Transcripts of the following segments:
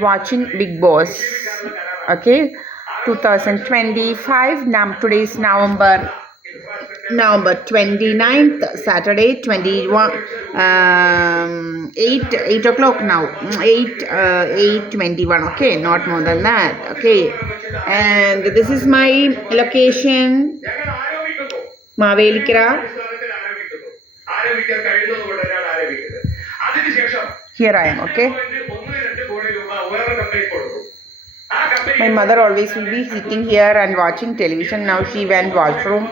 watching Big Boss. Okay, 2025. Now today is November 29th, Saturday, 8 o'clock now. 8:21. Okay, not more than that. Okay, and this is my location, Mavelikara. Here I am. Okay. My mother always will be sitting here and watching television. Now she went washroom.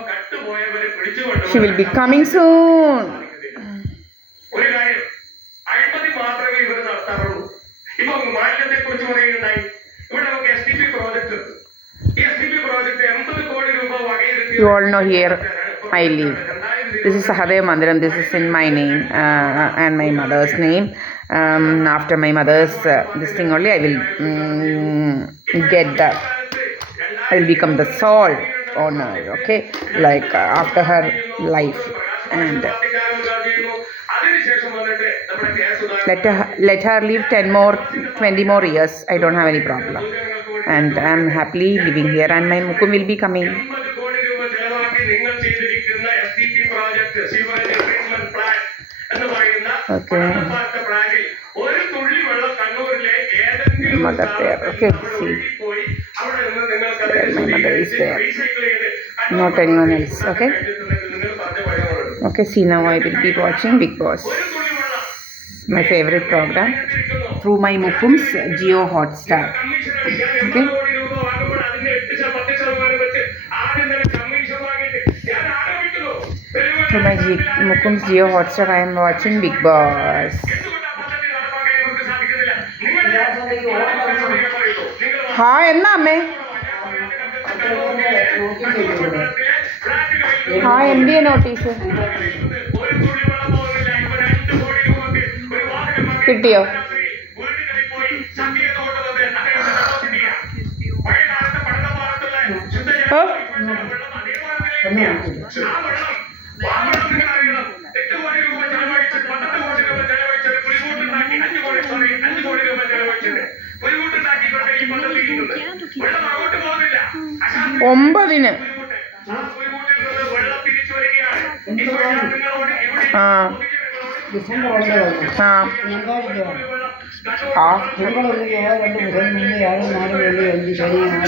She will be coming soon. You all know here I live. This is Sahadev Mandiram. This is in my name and my mother's name. After my mother's this thing only, I will I will become the sole owner. Okay, like after her life, and let her live 20 more years. I don't have any problem, and I'm happily living here. And my Mukum will be coming. Okay. Mother there. Okay, see. There, my mother is there. Not anyone else. Okay. Okay, see, now I will be watching Big Boss, my favorite program, through my Mukum's Jio Hotstar. Okay. Through my Mukum's Jio Hotstar, I am watching Big Boss. Hi, Anna, me. Hi, MBA notice. കിട്ടിയോ? ഒമ്പതിന്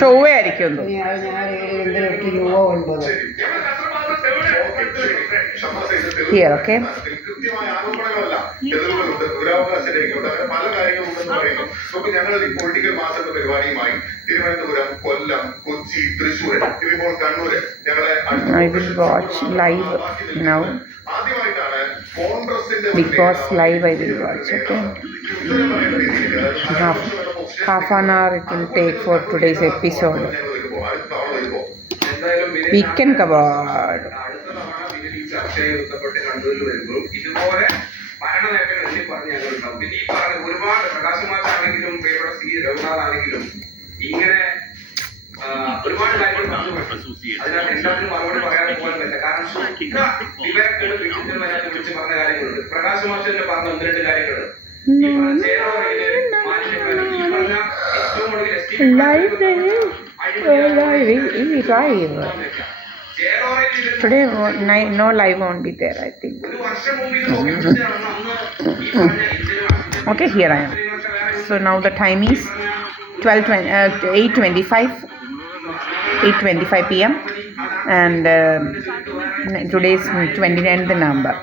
ചൊവ്വയായിരിക്കും. Here, okay. പല കാര്യങ്ങളുണ്ടെന്ന് പറയുന്നു. നമുക്ക് ഞങ്ങൾ പൊളിറ്റിക്കൽ മാസത്തെ പരിപാടിയുമായി തിരുവനന്തപുരം, കൊല്ലം, കൊച്ചി, തൃശ്ശൂർ, ഇപ്പോൾ കണ്ണൂര് ഞങ്ങളെ I will watch live now. ആദ്യമായിട്ടാണ് കോൺഗ്രസിന്റെ Big Boss live I will watch. Okay. Half an hour it will take for today's episode. Weekend covered. ചർച്ചയെ ബന്ധപ്പെട്ട് കണ്ണൂരിൽ വരുമ്പോൾ ഇതുപോലെ ഭരണനേട്ടം എണ്ണി പറഞ്ഞ് ഞങ്ങളുണ്ടാവും. പിന്നെ ഈ പറഞ്ഞ ഒരുപാട് പ്രകാശമാച്ചാണെങ്കിലും പ്രിയപ്പെട്ട സി രഘുനാഥാണെങ്കിലും ഇങ്ങനെ ഒരുപാട് കാര്യങ്ങൾ പറഞ്ഞു. അതിനകത്ത് എല്ലാത്തിനും മറുപടി പറയാതെ പോകാൻ പറ്റില്ല. കാരണം വിവരക്കേട് വ്യക്തിത്വം അതിനകത്ത് വിളിച്ച് പറഞ്ഞ കാര്യങ്ങളുണ്ട്. പ്രകാശമാച്ചന്റെ പറഞ്ഞ 1-2 കാര്യങ്ങൾ ഈ പറഞ്ഞ ചേരോറയില് മാലിന്യക്കാരി ഈ പറഞ്ഞ ഏറ്റവും കൂടുതൽ today no live won't be there, I think. Okay, here I am. So now the time is 8:25 p.m. and today is 29th November.